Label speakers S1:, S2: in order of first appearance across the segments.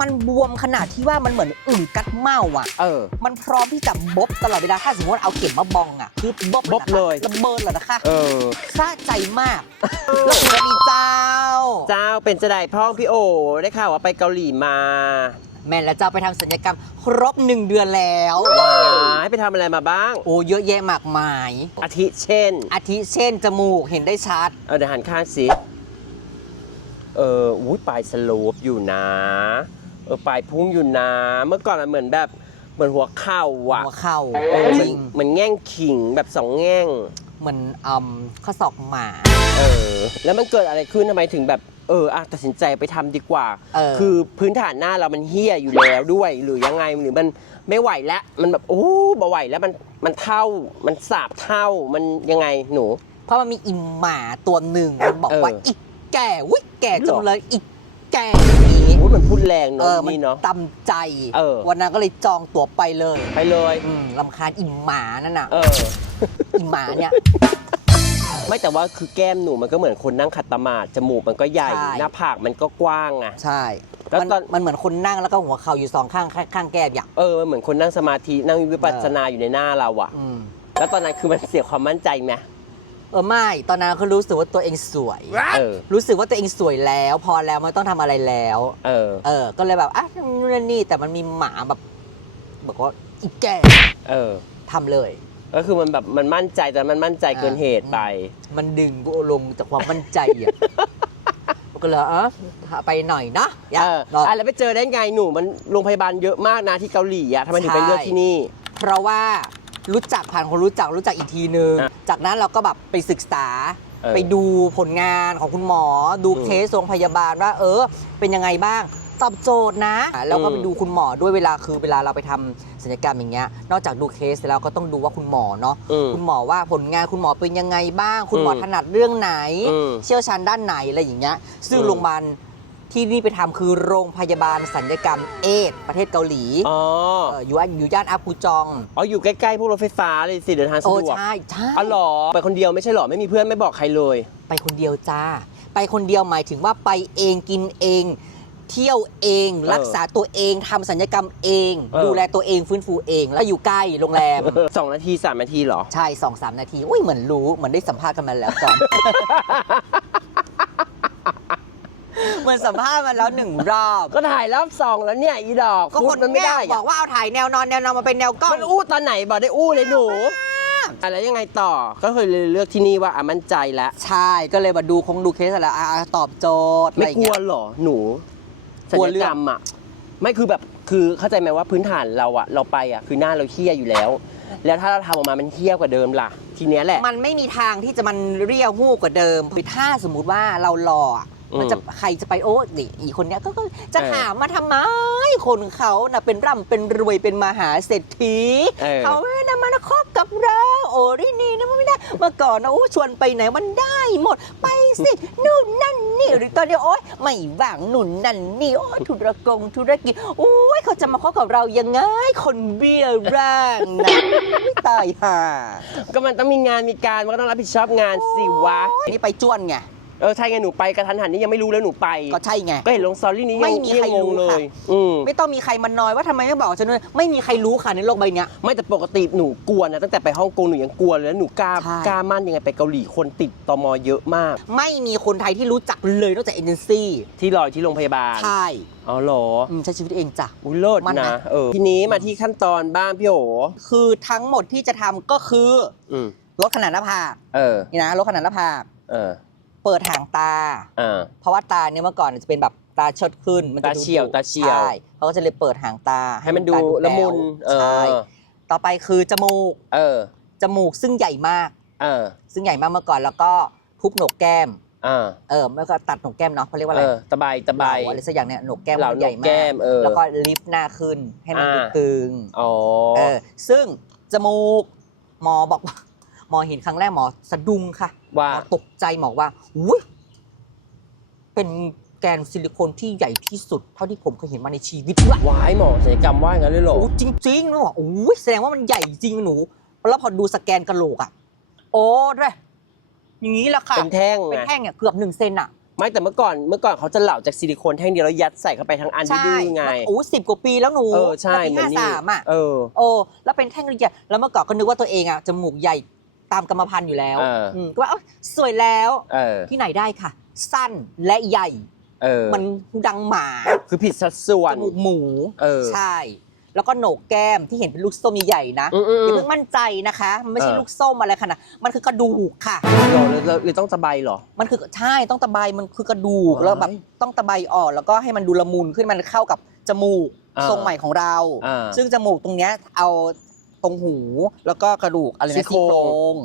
S1: มันบวมขนาดที่ว่ามันเหมือนอึ่งกัดเมาอะ
S2: เออ
S1: มันพร้อมที่จะบอบตลอดเวลาถ้าสมมติว่าเอาเข็มมาบองอะ คือบอบ
S2: บ๊อบเลย
S1: ระเบิดเลยนะคะ
S2: เออ
S1: สะใจมากแล้วสวัสดีเจ้า
S2: เจ้าเป็นจะได้พ่องพี่โอได้ข่าวว่าไปเกาหลีมา
S1: แม่และเจ้าไปทำสัญญกรรมครบหนึ่งเดือนแล้ว
S2: ว้ายไปทำอะไรมาบ้าง
S1: โอ้เยอะแยะมากมาย
S2: อาทิเช่น
S1: อาทิเช่นจมูกเห็นได้ชัด
S2: เอาเดี๋ยวหันข้างสิ เอออุ้ยปลายสโลปอยู่นะเออปลายพุ่งอยู่นะเมื่อก่อนมันเหมือนแบบเหมือนหัวเข่าอะ
S1: หัวเข่า
S2: เออ
S1: จ
S2: เหมือ
S1: ริ
S2: น
S1: ง
S2: เหมือนแง่งขิงแบบสองแง่ง
S1: เหมือนอืมข้อศอกหมา
S2: เออ แล้วมันเกิดอะไรขึ้นทำไมถึงแบบเอออะตัดสินใจไปทำดีกว่า
S1: เออ
S2: คือพื้นฐานหน้าเรามันเฮี้ยอยู่แล้วด้วย หรือยังไงหรือมันไม่ไหวแล้วมันแบบโอ้บ่ไหวแล้วมันมันเท่ามันสาบเท่ามันยังไงหนู
S1: เพราะมันมีอิมหมาตัวหนึ่งมันบอกว่า
S2: เออ
S1: อีกแก่วิแก่จัง
S2: หรอ
S1: เลยอีกแก่อย่างนี้
S2: โอ้ย มันพูดแรง
S1: เอ
S2: เนาะ
S1: อมัน
S2: นี่เนาะ
S1: ตำใจ
S2: เออ
S1: วันนั้นก็เลยจองตั๋วไปเลย
S2: ไปเลย
S1: อืมลำคาญอิมหมานั่นน่ะ
S2: เออ
S1: อิมหมาเนี่ย
S2: ไม่แต่ว่าคือแก้มหนูมันก็เหมือนคนนั่งขัดตมาดจมูกมันก็ใหญ่
S1: ใช่
S2: หน้าผากมันก็กว้างอะ
S1: ใช่
S2: แล้ว
S1: มัน
S2: ตอน
S1: มันเหมือนคนนั่งแล้วก็หัวเข่าอยู่สองข้างข้างข้างแก้มอย่าง
S2: เออเหมือนคนนั่งสมาธินั่งวิปัสสนาอยู่ในหน้าเราอะ
S1: อืม
S2: แล้วตอนนั้นคือมันเสียความมั่นใจไหม
S1: เออไม่ตอนนั้นเขารู้สึกว่าตัวเองสวย
S2: เออ
S1: รู้สึกว่าตัวเองสวยแล้ว พอแล้วไม่ต้องทำอะไรแล้ว
S2: เออ
S1: เออ ก็เลยแบบอะนู่นนนี่แต่มันมีหมาแบบบอกว่าอีแก่
S2: เออ
S1: ทำเลย
S2: ก็คือมันแบบมันมั่นใจแต่มันมั่นใจเกินเหตุไป
S1: มันดึงกูลงจากความมั่นใจอะ ก็เลยเออไปหน่อยนะอย่า
S2: เออ
S1: เนอะ
S2: อะแล้วไปเจอได้ไงหนูมันโรงพยาบาลเยอะมากนะที่เกาหลีอะทำไมถึงไปเลือกที่นี่
S1: เพราะว่า รู้จักผ่านคนรู้จักรู้จักอีกทีนึง
S2: อะ
S1: จากนั้นเราก็แบบไปศึกษา
S2: เออ
S1: ไปดูผลงานของคุณหมอ ดู
S2: อืม
S1: เคสโรงพยาบาลว่า เออ เป็นยังไงบ้าง ตอบโจทย์นะแล้วก็
S2: อืม
S1: ไปดูคุณหมอด้วยเวลาคือเวลาเราไปทำศัลยกรรมอย่างเงี้ย นอกจากดูเคสแล้วก็ต้องดูว่าคุณหมอเนาะ
S2: อืม
S1: คุณหมอว่าผลงานคุณหมอเป็นยังไงบ้าง คุณหมออ
S2: ม
S1: ถนัดเรื่องไหน
S2: อืม
S1: เชี่ยวชาญด้านไหนอะไรอย่างเงี้ยซึ่ง
S2: อืม
S1: โรงพยาบาล ที่นี่ไปทำคือโรงพยาบาลสัญญกรรมเอดประเทศเกาหลี
S2: อ๋อ
S1: เอ่ออยู่ย่านอยู่ย่านอากูจอง
S2: อ๋อ อยู่ใกล้ๆ พวกรถไฟฟ้าเลยสิเดินทางสะ
S1: โอ้
S2: ดวก
S1: ใช่ใช่
S2: อ๋อเหรอ ไปคนเดียวไม่ใช่เหรอ ไม่มีเพื่อนไม่บอกใครเลย
S1: ไปคนเดียวจ้า ไปคนเดียวหมายถึงว่าไปเองกินเอง เที่ยวเอง
S2: เออ
S1: รักษาตัวเองทำสัญญกรรมเอง
S2: เออ
S1: ดูแลตัวเองฟื้นฟูเอง แล้วอยู่ใกล้โรงแรม
S2: สองนาทีสามนาทีเหรอ
S1: ใช่สองสามนาที อุ้ยเหมือนรู้ เหมือนได้สัมภาษณ์กันมาแล้วก่อน เหมือนสัมภาษณ์มาแล้วหนึ่งรอบ
S2: ก็ถ่ายรอบสองแล้วเนี่ยอีดอก
S1: ก็
S2: พู
S1: ค
S2: ด
S1: น
S2: มันไม่
S1: เนี้ย
S2: ได้
S1: บ
S2: อะ
S1: อกว่าเอาถ่ายแนวนอนแนวนอนมาเป็นแนวกล้อง
S2: มันอู้ตอนไหนบอกได้อู้เลยหนูอะไรยังไงต่อก็เคยเลือกที่นี่ว่าอะมั่นใจแล้ว
S1: ใช่ก็เลยมาดูคงดูเคสแล้วอะอะตอบโจทย์อะ
S2: ไม่
S1: ไรอย่าง
S2: กลั
S1: เงี้
S2: วยเหรอหนูศั
S1: กลั
S2: ล
S1: วยเรื่อง
S2: กรรมอะไม่คือแบบคือเข้าใจไหมว่าพื้นฐานเราอะเราไปอะคือหน้าเราเที่ยอยู่แล้ว แล้วถ้าเราทำออกมามันเที่ยกว่าเดิมล่ะ ทีเนี้ยแหละ
S1: มันไม่มีทางที่จะมันเรียวหู้กว่าเดิมคือถ้าสมมุติว่าเรารออะ
S2: อื ม
S1: มันจะใครจะไปโอ้ดิอีคนเนี้ยก็ก็จะ
S2: เออ
S1: หามาทำไมคนเขาน่ะเป็นร่ำเป็นรวยเป็นมหาเศรษฐี
S2: เออ
S1: เขาไม่ได้มาคบกับเราโอ้ดินี่นะมันไม่ได้เมื่อก่อนนะโอ้ชวนไปไหนมันได้หมดไปสินู่นนั่นนี่หรือตอนนี้โอ๊ยไม่ว่างนู่นนั่นนี่โอ้ยธุรกงธุรกิจโอ้ยเขาจะมาคบกับเรายังไง คนเบี้ยร่างนะตายห่า
S2: ก็มันต้องมีงานมีการมันก็ต้องรับผิดชอบงานสิวะ
S1: นี่ไปจ้วนไง
S2: เออใช่ไงหนูไปกระทันหันนี่ยังไม่รู้แล้วหนูไป
S1: ก็ใช่ไง
S2: ก็เห็นลงสตอรี่นี้ยัง
S1: ไม่มีใคร
S2: ยังงง
S1: รู้
S2: เล
S1: ค่ะ
S2: ย อืม
S1: ไม่ต้องมีใครมานอยว่าทำไมไม่บอกฉันด้วยไม่มีใครรู้ค่ะในโลกใบเนี้ย
S2: ไม่แต่ปกติหนูกลัวนะตั้งแต่ไปฮ่องกงหนูยังกลัวเลยแล้วหนูกล้า
S1: ใช่
S2: กล้ามั่นยังไงไปเกาหลีคนติดตมเยอะมาก
S1: ไม่มีคนไทยที่รู้จักเลยนอกจากเอเจนซี่
S2: ที่รออยู่ที่โรงพยาบาล
S1: ใช่
S2: อ๋อเหรอ
S1: อืมใช้ชีวิตเองจ้ะ
S2: อุ้ยเลิศ
S1: มั่น
S2: นะ
S1: นะ
S2: เออทีนี้มาที่ขั้นตอนบ้างพี่โอ
S1: คือทั้งหมดที่จะทำก็คือ
S2: อืม
S1: ลดขนาดหน้าผาก
S2: เออ
S1: นี่นะลดขนาดหน้าผาก
S2: เออ
S1: เปิดหางตา
S2: อ่า
S1: เพราะว่าตาเนี่ยเมื่อก่อนจะเป็นแบบตาเชิดขึ้น มันจะ
S2: ตาเฉียว
S1: ดุ
S2: ตาเฉียว
S1: ใช่เขาก็จะเลยเปิดหางตา
S2: ให้มันดู
S1: ตา
S2: ละมุน
S1: แบ๊วใช่
S2: เออ
S1: ต่อไปคือจมูก
S2: เออ
S1: จมูกซึ่งใหญ่มาก
S2: เออ
S1: ซึ่งใหญ่มากเมื่อก่อนแล้วก็ทุบโหนกแก้ม
S2: อ่า
S1: เออเมื่อก็ตัดโหนกแก้มเนาะเขาเรียกว่าอะ
S2: เอ
S1: ไร
S2: อตะไบตะไบ
S1: เหลาอะไรสักอย่างเนี่ยโหนกแก้ม
S2: เหลา
S1: มันใหญ่
S2: โหนกแก้
S1: มาก
S2: มเออ
S1: แล้วก็ลิฟต์หน้าขึ้นให้มัน
S2: อ่า
S1: ดูตึง
S2: อ๋อ
S1: เออ ซึ่งจมูกหมอบอกว่า หมอเห็นครั้งแรกหมอสะดุ้งค่ะ
S2: ว่า
S1: หมอตกใจหมอว่าอุ้ยเป็นแกนซิลิโคนที่ใหญ่ที่สุด เท่าที่ผมเคยเห็นมาในชีวิตว่ะ
S2: วายหมอศัลยกรรมว่าอย่างนั้นเลยเหรอ
S1: โอ้จริงๆนะบอกโอ้ยแสดงว่ามันใหญ่จริงหนู แล้วพอดูสแกนกระโหลกอะ โอ้ด้วยอย่างนี้แหละค่ะ
S2: เป็นแท่ง
S1: เป็น
S2: ไง
S1: แท่งเนี่ยเกือบหนึ่งเซนอะ
S2: ไม่แต่เมื่อก่อนเมื่อก่อนเขาจะเหล่าจากซิลิโคนแท่งเดียวแล้วยัดใส่เข้าไปทั้งอัน
S1: ใช่
S2: ดื้อๆไง
S1: มันโอ้สิบกว่าปีแล้วหนู
S2: เออใช่
S1: แล้วปี
S2: เหมือ
S1: ห้าน
S2: นี่
S1: สามอะ
S2: เออ
S1: โอ้แล้วเป็นแท่งละเอียดแล้วเมื่อก่อนก็นึกว่าตัวเองอะจมูกใหญ่ ตามกรรมพันธุ์อยู่แล้ว
S2: เอออื
S1: มก็ว่าเอ้าสวยแล้ว
S2: เออ
S1: ที่ไหนได้ค่ะ สั้นและใหญ่
S2: เออ
S1: มันดังหมา
S2: คือผิดสัดส่ว
S1: จ
S2: น
S1: มูกหมู
S2: เออ
S1: ใช่ แล้วก็โหนกแก้มที่เห็นเป็นลูกส้มใหญ่ๆนะ
S2: อืมอืม
S1: อย่าเพิ่งมั่นใจนะคะ มันไม่ใช่
S2: เออ
S1: ลูกส้มอะไรขนาดมันคือกระดูกค่ะ
S2: หรอหรือหรือต้องสบายเหรอ
S1: มันคือใช่ต้องตะไบมันคือกระดูก
S2: ว้าย
S1: แล้วแบบต้องตะไบออกแล้วก็ให้มันดูละมุนขึ้นมันเข้ากับจมูก
S2: อ่า
S1: ทรงใหม่ของเรา
S2: อ่า
S1: ซึ่งจมูกตรงเนี้ยเอา ตรงหู แล้วก็กระดูกอะไร
S2: ซี่
S1: นะ
S2: โครง
S1: ซี่โครง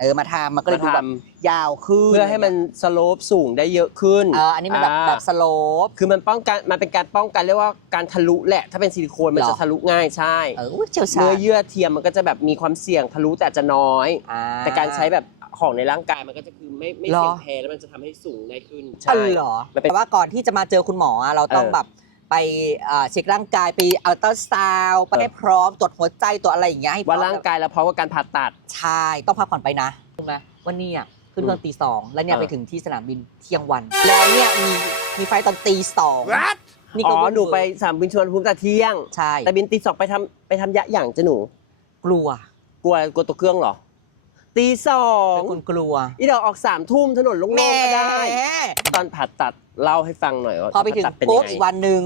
S1: เออมาทำมันก็เลยดู
S2: มา
S1: แบ
S2: ท
S1: บยาวขึ้นำ
S2: เพื่อให้มันสโลปสูงได้เยอะขึ้น
S1: เอออันนี้มันแบบ
S2: อ่า
S1: แบบสโลป
S2: คือมันป้องกันมันเป็นการป้องกันเรียกว่าการทะลุแหละ ถ้าเป็นซิลิโคนมัน
S1: หรอ
S2: จะทะลุง่ายใช่
S1: เอออุ๊ยเชี่ยวชา
S2: เนื้อ
S1: ญ
S2: เยื่อเทียมมันก็จะแบบมีความเสี่ยงทะลุแต่จะน้อย
S1: อ่
S2: แต่การใช้แบบของในร่างกายมันก็จะคือไม่ไม่
S1: หรอ
S2: เสี่ยงแพ้แล้วมันจะทำให้สูงได้ขึ้น
S1: อ๋
S2: ใช่
S1: อเหรอ
S2: มันเป็น
S1: แต่ว่าก่อนที่จะมาเจอคุณหมออะเราต้อง
S2: เออ
S1: แบบ ไปเอ่อเช็คร่างกายไปอัลตราซาวไปให้พร้อมตรวจหัวใจตรวจอะไรอย่างเงี้ยให้พร้
S2: ว่า
S1: อม
S2: ร่างกายเราพร้อมกับการผ่าตัด
S1: ใช่ต้องพักผ่อนไปนะรู้ไหมวันนี้อะขึ้นเครื่องตีสองแล้วเนี่ย
S2: เออ
S1: ไปถึงที่สนามบินเที่ยงวัน แล้วเนี่ยมีมีไฟล์ตอนตีสองนี่
S2: อ๋
S1: ก็
S2: อหนู
S1: เวอร์
S2: ไปสนามบินชวนภูมิแต่เที่ยง
S1: ใช่
S2: แต่บินตีสองไปทำไปทำยะอย่างจะหนู
S1: กลัว
S2: กลัวกลัวตัวเครื่องเหรอ ตีสอง
S1: เป็นคนกลัว
S2: อีดอกออกสามทุ่มถนนโล่ง
S1: แหม่
S2: ๆก็ได้ตอนผ่าตัดเล่าให้ฟังหน่อยว่า
S1: พอไปถึง
S2: ผ่าตัดเป็น
S1: ปุ๊บ
S2: ยัง
S1: อีก
S2: ไง
S1: วันหนึ่ง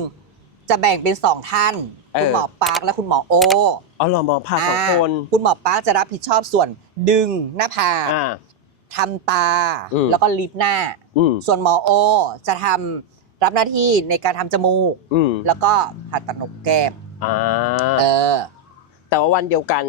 S1: จะแบ่งเป็นสองท่าน
S2: เออ
S1: คุณหมอปาร์คและคุณหมอโอ
S2: อ๋อเหรอหมอผ่าสองคน
S1: คุณหมอปาร์คจะรับผิดชอบส่วนดึงหน้าผาก
S2: อ่า
S1: ทำตา
S2: อืม
S1: แล้วก็ลิฟต์หน้า
S2: อืม
S1: ส่วนหมอโอจะทำรับหน้าที่ในการทำจมูก
S2: อืม
S1: แล้วก็ผ่าตัดโหนกแก้ม
S2: อ่า
S1: เออ
S2: แต่ว่าวันเดียวกัน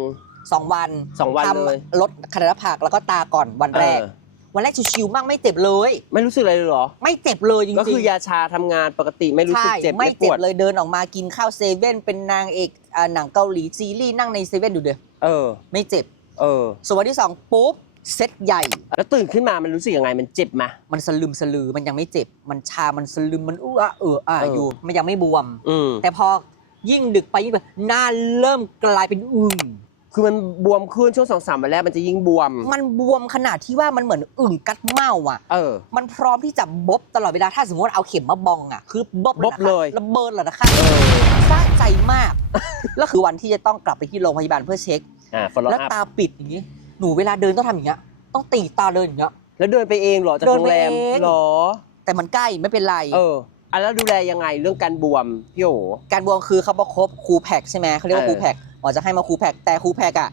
S1: สองวัน
S2: สองวัน
S1: ทำ
S2: เลย
S1: ลดขนาดหน้าผากแล้วก็ตาก่อนวันแรก
S2: เออ
S1: วันแรกชิวๆมากไม่เจ็บเลย
S2: ไม่รู้สึกอะไรเลยเหรอ
S1: ไม่เจ็บเลยจริงๆ
S2: ก็คือยาชาทำงานปกติไม่รู้สึก
S1: ใช่
S2: เจ็บ
S1: ไม่
S2: ป
S1: เจ็บ
S2: วด
S1: เลยเดินออกมากินข้าวเซเว่นเป็นนางเอกอ่าหนังเกาหลีซีรีส์นั่งในเซเว่นดูเด้อ
S2: เออ
S1: ไม่เจ็บ
S2: เออ
S1: ส่วนวันที่สองปุ๊บเซตใหญ่
S2: แล้วตื่นขึ้นมามันรู้สึกยังไงมันเจ็บไหม
S1: มันสลึมสลือมันยังไม่เจ็บ มันชา มันสลึมมันอื้ออะเอออะ
S2: เอออ
S1: อ ยู่ มันยังไม่บวม
S2: อืม
S1: แต่พอยิ่งดึกไปยิ่งแบบหน้าเริ่มกลายเป็นอึ่ง
S2: คือมันบวมขึ้นช่วงสองสามวันแรกมันจะยิ่งบวม
S1: มันบวมขนาดที่ว่ามันเหมือนอึ่งกัดเมาอะ
S2: เออ
S1: มันพร้อมที่จะบบตลอดเวลาถ้าสมมติเอาเข็มมาบองอะ คือบบบ
S2: บบเลย
S1: ระเบิดเลยนะคะสะใจมาก แล้วคือวันที่จะต้องกลับไปที่โรงพยาบาลเพื่อเช็ค
S2: อ่า follow
S1: แล้ว
S2: up
S1: ตาปิดอย่างนี้ หนูเวลาเดินต้องทำอย่างเงี้ย ต้องตีตาเดินอย่างเงี้ย
S2: แล้วเดินไปเองเหรอจาก
S1: เดิน
S2: โรง
S1: ไป
S2: แรม
S1: เอง
S2: เหรอ
S1: แต่มันใกล้ไม่เป็นไร
S2: เอออะแล้วดูแลยังไงเรื่องการบวมพี่โอ
S1: การบวมคือเขาประคบคูแพคใช่ไหมเขาเรียกว่า
S2: เออ
S1: คูแพค หมอจะให้มาคูแพคแต่คูแพคอะ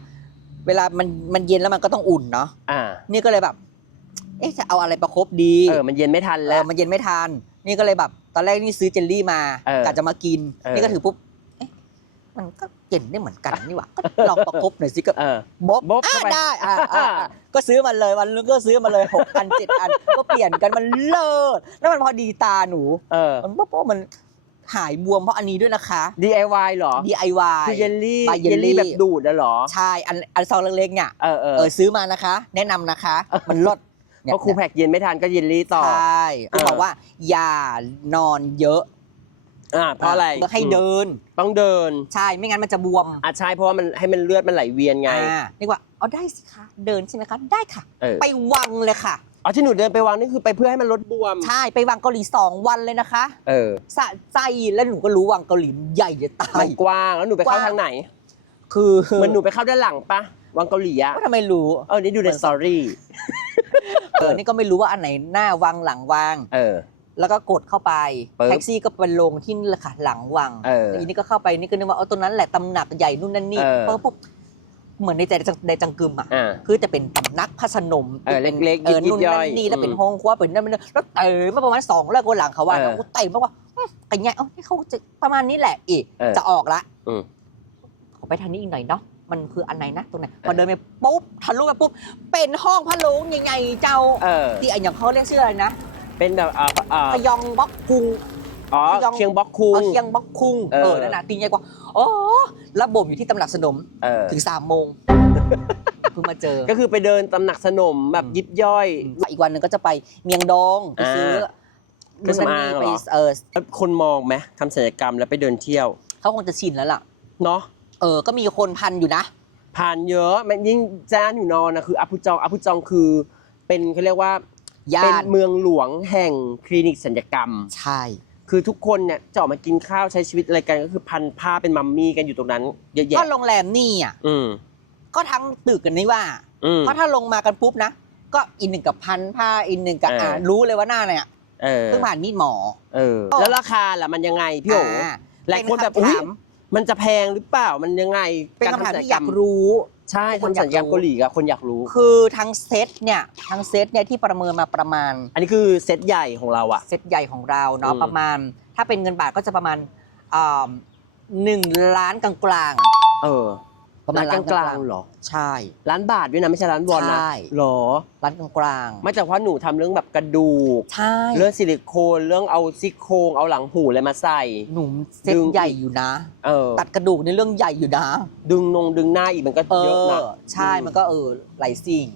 S1: เวลามันมันเย็นแล้วมันก็ต้องอุ่นเนาะ
S2: อ่า
S1: นี่ก็เลยแบบ เอ๊ะจะเอาอะไรประคบดี
S2: เออ มันเย็นไม่ทัน
S1: เอ
S2: แล้ว
S1: อมันเย็นไม่ทันนี่ก็เลยแบบ ตอนแรกนี่ซื้อเจลลี่มา
S2: เออกะ
S1: จะมากิน
S2: เออ
S1: นี่ก็ถือปุ๊บเอ๊ะมันก็เย็นได้เหมือนกันนี่หว่าก็ลองประคบหน่อยสิก็
S2: เออ
S1: บบ
S2: บบเข้าไป
S1: อะได้อะอะอะก็ซื้อมาเลยวันนึงก็ซื้อมาเลยหกอันเจ็ดอัน ก็เปลี่ยนกันมันเลิศแล้วมันพอดีตาหนู
S2: เออ
S1: มันปุ๊บปุ๊บมัน หายบวมเพราะอันนี้ด้วยนะคะ
S2: DIY เหรอ
S1: DIY
S2: คือเยลลี่
S1: by
S2: เยลลี่
S1: Yelly
S2: แบบดูดนะเหรอ
S1: ใช่ อันอันซองเล็กๆเนี่ย
S2: เออเออ
S1: เออซื้อมานะคะ แนะนำนะคะ มันลด
S2: เพราะครูแพ็กเย็นไม่ทันก็เยลลี่ต่อ
S1: ใช่คุณ
S2: เออ
S1: บอกว่าอย่านอนเยอะ
S2: อ่าเพราะอะไร
S1: เพื่อให้เดิน
S2: ต้องเดิน
S1: ใช่ไม่งั้นมันจะบวม
S2: อะใช่เพราะว่ามันให้มันเลือดมันไหลเวียนไง
S1: อ่านี่ว่าเอาได้สิคะเดินใช่ไหมคะ ได้ค่ะ
S2: เออ
S1: ไปวังเลยค่ะ
S2: อ๋อที่หนูเดินไปวางนี่คือไปเพื่อให้มันลดบวม
S1: ใช่ไปวังเกาหลีสองวันเลยนะคะ
S2: เออ
S1: สะใจแล้วหนูก็รู้วังเกาหลีใหญ่จะตา
S2: มั
S1: ย
S2: นกว้างแล้วหนูไปเข้าก
S1: ว้าง
S2: ทางไหน
S1: คือ
S2: เหมันหนูไปเข้าด้านหลังปะวังเกาหลีอะ
S1: ว่าทำไมรู้
S2: เออนี่ดูในสตอรี่
S1: เออนี่ก็ไม่รู้ว่าอันไหนหน้าวังหลังวัง
S2: เออ
S1: แล้วก็กดเข้าไป
S2: ปึ๊บ
S1: แท็กซี่ก็ไปลงที่นี่แหละค่ะหลังวัง
S2: เออ
S1: แล้วทีนี้ก็เข้าไปนี่ก็นึกว่าเอาตัวนั้นแหละตำหนักใหญ่นู่นนั่นนี่
S2: เออ
S1: เพราะปุ๊บ เหมือนในใจจังในจังกึมอะ
S2: อ่า
S1: คือจะเป็นตำนักพระสนม
S2: เออ
S1: เป็น
S2: เล็กๆ
S1: เออ
S2: ยิบๆ
S1: นู่นนั่
S2: ย่อย
S1: นนี่แล้ว
S2: อืม
S1: เป็นห้องครัวเป็นนั่นเป็นนี่แล้วเต๋อมาประมาณสองแล้วก็หลังเขาว่า
S2: เออ
S1: กูเต๋อมาว่าอืมกันไงเอ้านี่เขาจะประมาณนี้แหละอีก
S2: เออ
S1: จะออกละ
S2: อืม
S1: ขอไปทางนี้อีกหน่อยเนาะมันคืออันไหนนะตรงไหนพอเดินไปปุ๊บทะลุไปปุ๊บเป็นห้องพะโล้งยังไงเจ้า
S2: เออ
S1: ที่ไอ้อย่างเขาเรียกชื่ออะไรนะ
S2: เป็นแบบอ่าอ่า
S1: พยองบ็อกคุง
S2: อ๋อ
S1: พยอง
S2: เคียงบล็อกคุง
S1: เอาเคียงบ็อกคุง
S2: เออ
S1: เออนั่นน่ะตีใหญ่กว่าอ๋อระบบอยู่ที่ตำหนักสนม
S2: เออ
S1: ถึงสามโมงเพิ่งมาเจอ
S2: ก็คือไปเดินตำหนักสนมแบบยิบย่อย
S1: อีกวันหนึ่งก็จะไปเมียงดงไปซื้อ
S2: เครื่องสำอางเหรอ
S1: ไปเออ
S2: แล้วคนมองไหมทำศัลยกรรมแล้วไปเดินเที่ยว
S1: เขาคงจะชินแล้วล่ะ
S2: เนาะ
S1: เออ ก็มีคนพันอยู่นะ
S2: ผ่านเยอะมันยิ่งจ้านอยู่นอนนะคืออภุจองอภุจองคือ เป็นเขาเรียกว่า
S1: ย่า
S2: เป็น
S1: น
S2: เมืองหลวงแห่งคลินิกสัญญกรรม
S1: ใช่
S2: คือทุกคนเนี่ยจะออกมากินข้าวใช้ชีวิตอะไรกันก็คือพันผ้าเป็นมัมมี่กันอยู่ตรงนั้นเยอะ
S1: ก็
S2: แยะ
S1: โรงแรมนี่อะ
S2: อืม
S1: ก็ทั้งตึกกันนี่ว่า
S2: อืม
S1: เพราะถ้าลงมากันปุ๊บนะ ก็อินหนึ่งกับพันผ้าอินหนึ่งกับ
S2: เอออ่
S1: อ่ารู้เลยว่าหน้าเนี่ย
S2: เออ
S1: เพิ่งผ่านมีดหมอ
S2: เออ
S1: เออ
S2: แล้วราคาล่ะมันยังไงพี่โอ๋
S1: อ่า
S2: หลายคนแบบ
S1: เป็น
S2: อุ้ย
S1: คำถาม
S2: มันจะแพงหรือเปล่ามันยังไง
S1: เป็นคำถาม
S2: ศัล
S1: ที่อยากรู้
S2: ใช่
S1: คน
S2: ทำสัญญกรรม
S1: อยากรู้
S2: เกาหลีอะคนอยากรู้คือ
S1: คือทั้งเซตเนี่ยทั้งเซตเนี่ยที่ประเมินมาประมาณ
S2: อันนี้คือเซตใหญ่ของเราอะ
S1: เซตใหญ่ของเราเนาะ
S2: อืม
S1: ประมาณ ถ้าเป็นเงินบาทก็จะประมาณอ่าหนึ่งล้านกลาง
S2: เออ
S1: ๆ ประมาณ
S2: ร้านกลางๆเหรอ
S1: ใช่
S2: ร้านบาทด้วยนะไม่ใช่ร้านวอนนะ
S1: ใช่
S2: หรอ
S1: ร้านกลางๆ
S2: ไม่จากว่าหนูทำเรื่องแบบกระดูก
S1: ใช่
S2: เรื่องซิลิโคนเรื่องเอาซี่โครงเอาหลังหูอะไรมาใส่
S1: หนุ่มเซต
S2: ดึง
S1: ใหญ่อยู่นะ
S2: เออ
S1: ตัดกระดูกในเรื่องใหญ่อยู่นะ
S2: ดึงนงดึงหน้าอีกมันก็
S1: เอ
S2: เยอะนะ
S1: อใช่มันก็เออหลายสิ่ง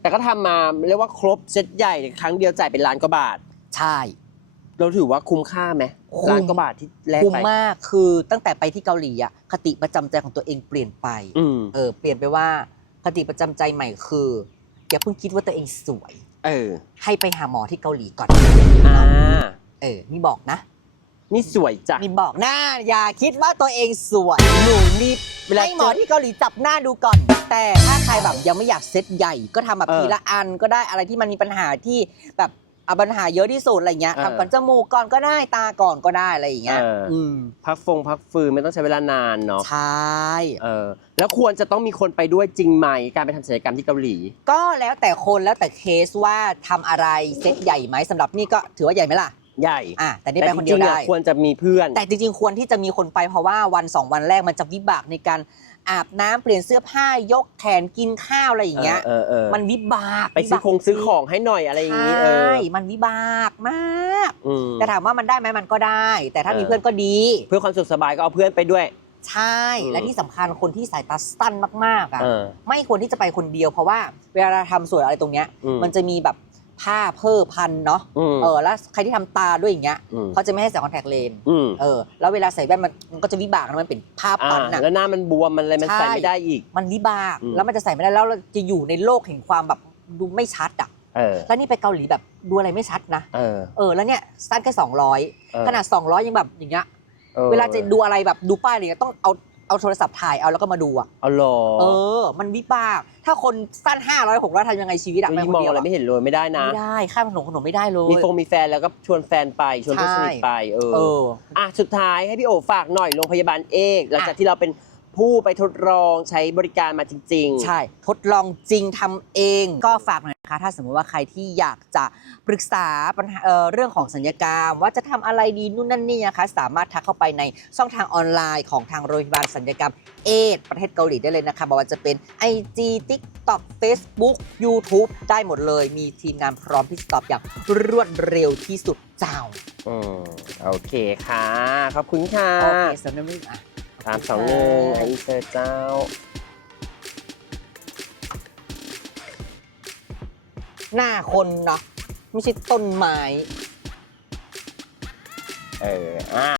S2: แต่ก็ทำมาเรียกว่าครบเซตใหญ่ครั้งเดียวจ่ายเป็นล้านกว่าบาท
S1: ใช่
S2: เราถือว่าคุ้มค่าไหม
S1: คุ้ม
S2: ล้านกว่าบาทที่แลก
S1: คุ้ม
S2: ไป
S1: มากคือตั้งแต่ไปที่เกาหลีอะคติประจำใจของตัวเองเปลี่ยนไป
S2: อืม
S1: เออเปลี่ยนไปว่าคติประจำใจใหม่คืออย่าเพิ่งคิดว่าตัวเองสวย
S2: เออ
S1: ให้ไปหาหมอที่เกาหลีก่อน
S2: อ่า
S1: เออนี่บอกนะ
S2: นี่สวยจ้ะ
S1: นี่บอกนะอย่าคิดว่าตัวเองสวย
S2: หนูนี่เวลา
S1: ให้หมอที่เกาหลีจับหน้าดูก่อน แต่ถ้าใครแบบยังไม่อยากเซตใหญ่ ก็ทำแบบ
S2: เออ
S1: ทีละอันก็ได้อะไรที่มันมีปัญหาที่แบบ เอาปัญหาเยอะที่สุดอะไรเงี้ย
S2: เออ
S1: ทำก่อนจมูกก่อนก็ได้ตาก่อนก็ได้อะไรอย่างเงี้ย
S2: เอออื
S1: ม
S2: พักฟงพักฟืนไม่ต้องใช้เวลานานเนาะ
S1: ใช่
S2: เออแล้วควรจะต้องมีคนไปด้วยจริงไหมการไปทำศัลยกรรมที่เกาหลี
S1: ก็แล้วแต่คนแล้วแต่เคสว่าทำอะไรเซตใหญ่ไหมสำหรับนี่ก็ถือว่าใหญ่ไหมล่ะ
S2: ใหญ่
S1: อะแต่นี่
S2: แต่
S1: ไป
S2: จ
S1: คนเดี
S2: ริ
S1: ยว
S2: งๆ
S1: ได้
S2: อะควรจะมีเพื่อน
S1: แต่จริงๆ ควรที่จะมีคนไปเพราะว่าวันสองวันแรกมันจะวิบากในการ อาบน้ำเปลี่ยนเสื้อผ้ายกแขนกินข้าวอะไรอย่างเงี้ย
S2: เออเออเออ
S1: มันวิบาก
S2: ไปซื้อ
S1: วิบาก
S2: คงซื้อของให้หน่อยอะไรอย่างนี้เอ
S1: ใช่
S2: อ
S1: มันวิบากมาก
S2: อืม
S1: แต่ถามว่ามันได้ไหมมันก็ได้ แต่ถ้า
S2: เออ
S1: มีเพื่อนก็ดี
S2: เพื่อความสุขสบายก็เอาเพื่อนไปด้วย
S1: ใช่
S2: อืม
S1: และที่สำคัญคนที่สายตาสั้นมากๆอะ
S2: เออ
S1: ไม่ควรที่จะไปคนเดียวเพราะว่าเวลาเราทำส่วนอะไรตรงเนี้ย
S2: อืม
S1: มันจะมีแบบ ผ้าเพิ่มพันเนาะ
S2: อืม
S1: เออแล้วใครที่ทำตาด้วยอย่างเงี้ย
S2: อืม
S1: เขาจะไม่ให้ใส่คอนแทคเลนส์
S2: อืม
S1: เออแล้วเวลาใส่แว่นมันมันก็จะวิบากนะมันเป็นผ้า
S2: อ่า
S1: ปันน่ะ
S2: แล้วหน้ามันบวมมันอะไรมัน
S1: ใช่
S2: ใส่ไม่ได้อีก
S1: มันวิบาก
S2: อืม
S1: แล้วมันจะใส่ไม่ได้แล้วเราจะอยู่ในโลกแห่งความแบบดูไม่ชัดอะ
S2: เออ
S1: แล้วนี่ไปเกาหลีแบบดูอะไรไม่ชัดนะ
S2: เออ
S1: เออแล้วเนี่ยสั้นแค่สองร้อย
S2: เออ
S1: ขนาด 200 ยังแบบอย่างเงี้ย
S2: ออ
S1: เวลาจะดูอะไรแบบดูป้ายอะไรเงี้ยต้องเอา เอาโทรศัพท์ถ่ายเอาแล้วก็มาดูอะ
S2: เอาหรอ
S1: เออ มันวิบาก ถ้าคนสั้น500 600ทำยังไงชีวิตอะไป
S2: นี่
S1: คน
S2: มอง
S1: เดียว
S2: อะไร
S1: อะ
S2: ไม่เห็นเลยไม่ได้นะ
S1: ไม่ได้ข้ามถนนขนมไม่ได้เลย
S2: มีฟงมีแฟนแล้วก็ชวนแฟนไปชวนเพื่อนสนิทไปเออ
S1: เออ
S2: อะสุดท้ายให้พี่โอฝากหน่อยโรงพยาบาลเอกหลังจากที่เราเป็น ผู้ไปทดลองใช้บริการมาจริง ๆ
S1: ใช่ ทดลองจริงทำเองก็ฝากหน่อยนะคะ ถ้าสมมติว่าใครที่อยากจะปรึกษาปัญหาเอ่อเรื่องของสัญญกรรม ว่าจะทำอะไรดีนู่นนั่นนี่นะคะ สามารถทักเข้าไปในช่องทางออนไลน์ของทางโรงพยาบาลสัญญกรรม เอดประเทศเกาหลีได้เลยนะคะไม่ว่าจะเป็น IG TikTok Facebook YouTube ได้หมดเลย มีทีมงานพร้อมที่จะตอบอย่างรวดเร็วที่สุดเจ้า
S2: อืมโอเคค่ะ ขอบคุณค่ะ
S1: โอเคสำหรับนี้อะ
S2: สามสองหนึ่งไอเซอร์เจ้า
S1: หน้าคนเนาะไม่ใช่ต้นไม้
S2: เอออะ